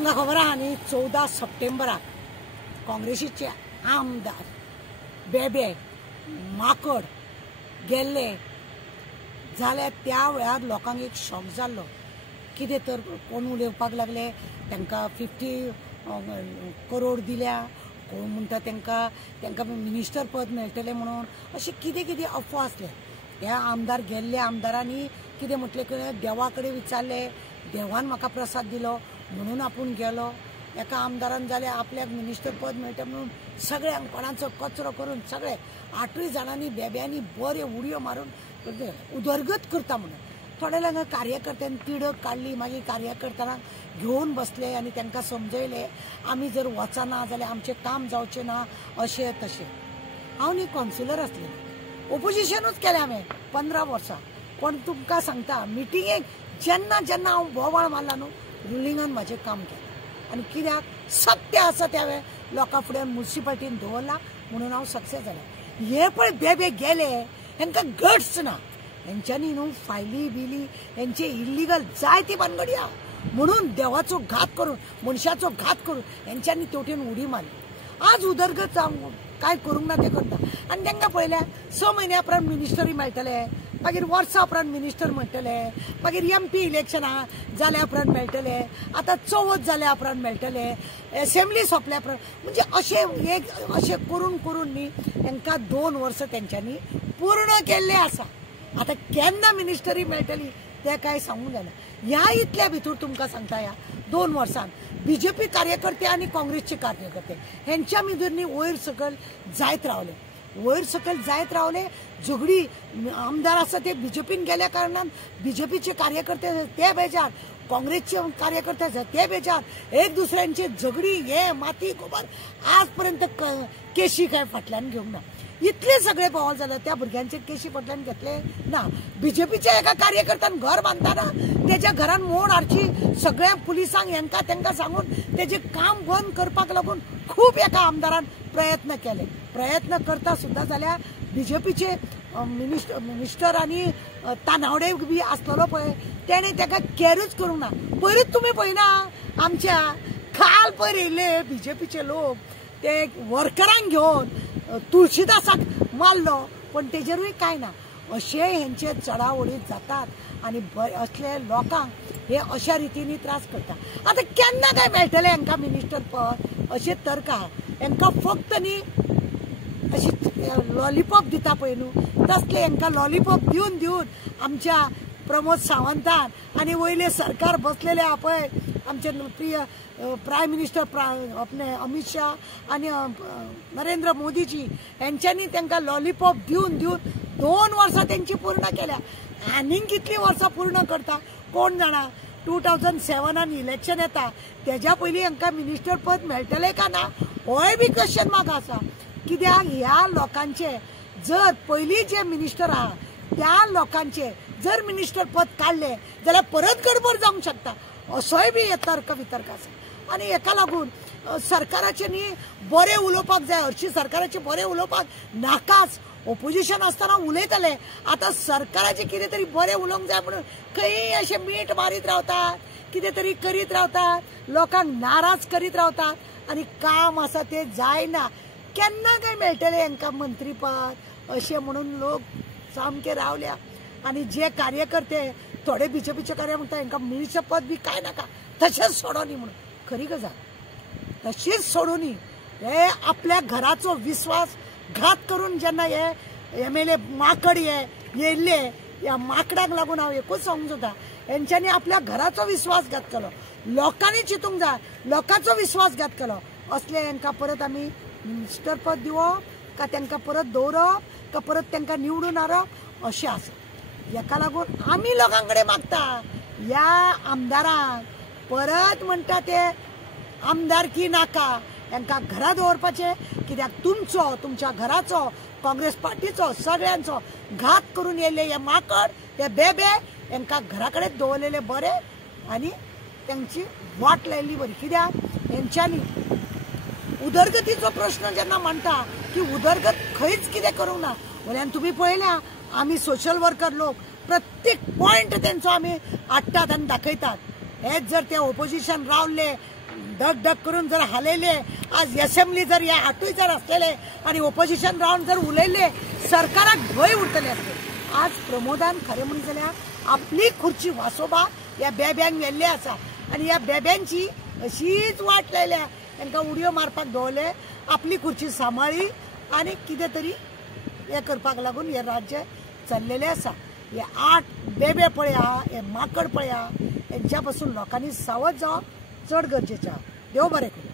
तुमकां खबर आहा न्ही 14 सप्टेंबराक काँग्रेसीचे आमदार बेबे माकड गेल्ले जाल्यार त्या वेळार लोकांक एक शॉक जाल्लो। कितें तर कोण उलोवपाक लागले तांकां 50 करोड दिल्या, कोण म्हणटा तांकां मिनिस्टर पद मेळटलें म्हणून, अशें कितें कितें अफवा आसले। त्या आमदार गेल्ले आमदारांनी कितें म्हटलें की देवा कडेन विचारलें, देवान म्हाका प्रसाद दिलो म्हणून आपूण गेलो। एका आमदारान जालें आपल्याक मिनिस्टर पद मेळटा म्हणून सगळ्यांक कोणाचो कचरो करून सगळे 8 जाणांनी बेब्यांनी बरे उडयो मारून उदरगत करता म्हणून थोडे लोक कार्यकर्त्यांनी तिडक काडली। मागीर कार्यकर्त्यांक घेवन बसले आनी तांकां समजयले आमी जर वचना जाल्यार आमचें काम जावचें ना अशें तशें। हांव न्ही कावन्सिलर आसलें, ओपोजिशनूच केलें हांवें 15 वर्सां, पण तुमकां सांगता मिटिंगेक जेन्ना जेन्ना हांव बोवाळ मारला न्हू रुलिंगान म्हाजें काम केलें। आनी कित्याक सत्य आसा त्या वेळेर लोकां फुडें म्युनिसिपालिटीन दवरला म्हणून हांव सक्सेस जालें। हे पळय बेबे गेले हांकां गट्स ना, हेंच्यांनी न्हू फायली बिली हेंचे इल्लीगल जायती भानगडी आहा म्हणून देवाचो घात करून मनशाचो घात करून हेंच्यांनी तेवटेन उडी मारली। आज उदरगत काय करूंक ना ते करता आनी तांकां पळयल्यार 6 म्हयन्या उपरांत मिनिस्टरी मेळटले, मागीर वर्सां उपरांत मिनिस्टर मेळटले, मागीर MP इलेक्शनां जाल्या उपरांत मेळटले, आतां चवथ जाल्या उपरांत मेळटले, असेंब्ली सोंपल्या उपरांत, म्हणजे अशें करून करून न्ही तांकां 2 वर्सां तेंच्यांनी पूर्ण केल्ले आसा। आतां केन्ना मिनिस्टरी मेळटली तें कांय सांगूंक जायना। ह्या इतल्या भितर तुमकां सांगता ह्या 2 वर्सांत BJP कार्यकर्ते आनी काँग्रेसचे कार्यकर्ते हेंच्या भितर न्ही वयर सकयल जायत रावले। झगडी आमदार आसा ते BJPन गेल्या कारणान BJPचे कार्यकर्ते ते बेजार, काँग्रेसचे कार्यकर्ते आसा ते बेजार, एक दुसऱ्यांचे झगडी हे माती गोबर आज पर्यंत केशी काय फाटल्यान घेवंक ना। इतले सगळे बवाल जाले, त्या भुरग्यांचे केशी फाटल्यान घेतले ना। BJPच्या एका कार्यकर्त्यान घर बांदताना तेज्या घरान मोड हाडची सगळ्या पुलिसांक हेंकां तेंकां सांगून तेजें काम बंद करपाक लागून खूब एका आमदारान प्रयत्न केले। प्रयत्न करता सुद्दां जाल्यार BJPचे मिनिस्टर आनी तानावडे बी आसलेलो पळय तेणें ताका कॅरूच करूंक ना। पयरूच तुमी पळयना आमच्या खाल पयर येयल्ले BJPचे लोक ते वर्करांक घेवन तुळशीदासाक मारलो पण तेजेरूय कांय ना। अशे हेंचे चडाओडी जातात आनी असले लोकांक हे अशा रितीनी त्रास करता। आतां केन्ना काय मेळटलें हांकां मिनिस्टर पद अशें तर्क आहा। हांकां फक्त न्ही अशी लॉलीपॉप दिता पळय न्हू तसले हांकां लॉलीपॉप दिवन दिवन आमच्या प्रमोद सावंतान आनी वयले सरकार बसलेले आहा पळय आमचे प्रिय प्रायम मिनिस्टर आपले अमित शाह आनी नरेंद्र मोदीजी हेंच्यांनी तांकां लॉलीपॉप दिवन दिवन 2 वर्सां तेंची पूर्ण केल्या। आनीक कितली वर्सां पूर्ण करता कोण जाणा। 2007 इलेक्शन येता तेज्या पयलीं हांकां मिनिस्टर पद मेळटलें का ना होय बी क्वेश्चन मार्क आसा। कित्याक ह्या लोकांचे जर पयलीं जे मिनिस्टर आहा त्या लोकांचे जर मिनिस्टर पद काडले जाल्यार परत गडबड जावंक शकता असोय बी तर्क वितर्क आसा। आनी हेका लागून सरकाराचे न्ही बरें उलोवपाक जाय, हरशीं सरकाराचे बरें उलोवपाक नाकाच। ओपोजिशन आसतना उलयताले, आतां सरकाराचे कितें तरी बरें उलोवंक जाय म्हणून खंय अशें मीठ मारीत रावतात, कितें तरी करीत रावतात, लोकांक नाराज करीत रावतात आनी काम आसा तें जायना। केन्ना काय मेळटलें हांकां मंत्रीपद अशें म्हणून लोक सामके रावल्या। आनी जे कार्यकर्ते थोडे BJPचे कार्य म्हणटा हांकां मिनिस्टर पद बी कांय नाका तशेंच सोडोनी म्हणून खरी गजाल तशीच सोडूनी हे आपल्या घराचो विश्वास घात करून जेन्ना हे MLA माकड येयल्ले ह्या माकडाक लागून हांव एकूच सांगूंक सोदता हेंच्यांनी आपल्या घराचो विश्वासघात केलो, लोकांनी चिंतूंक जाय लोकांचो विश्वासघात केलो। असले हांकां परत आमी मिनिस्टर पद दिवप का तांकां परत दवरप का परत तांकां निवडून हाडप अशें आसा। हेका लागून आमी लोकां कडेन मागता ह्या आमदारांक परत म्हणटा ते आमदारकी नाका हांकां घरा दवरपाचें। कित्याक तुमच्या घराचो काँग्रेस पार्टीचो सगळ्यांचो घात करून येयल्ले हे माकड हे बेबे हांकां घरा कडेन दवरलेले बरें आनी तांची वाट लायिल्ली बरी। कित्याक हेंच्यांनी उदरगतीचो प्रश्न जेन्ना मांडटा की उदरगत खंयच कितें करूंक ना वयल्यान तुमी पळयल्या आमी सोशल वर्कर लोक प्रत्येक पॉयंट तेंचो आमी हाडटात आनी दाखयतात हेच जर ते ऑपोजिशन रावले धग धग करून जर हालयले आज असेंब्ली जर ह्या हातूय जर असलेले आणि ऑपोजिशन रावन जर उलयले सरकाराक भंय उरतले असते। आज प्रमोदान खरें म्हणून जाल्यार आपली खुर्ची वासोबा ह्या बेब्यांक व्हेल्ले आसा आणि ह्या बेब्यांची अशीच वाट लायल्या तांकां उडयो मारपाक दवरले आपली खुर्ची सांबाळी आणि कितें तरी हे करपाक लागून हे राज्य चल्लेले आसा। हे 8 बेबे पळया हे माकड पळया हेंच्या पासून लोकांनी सावध जावप चड गरजेचें आहा। देव बरें करूं।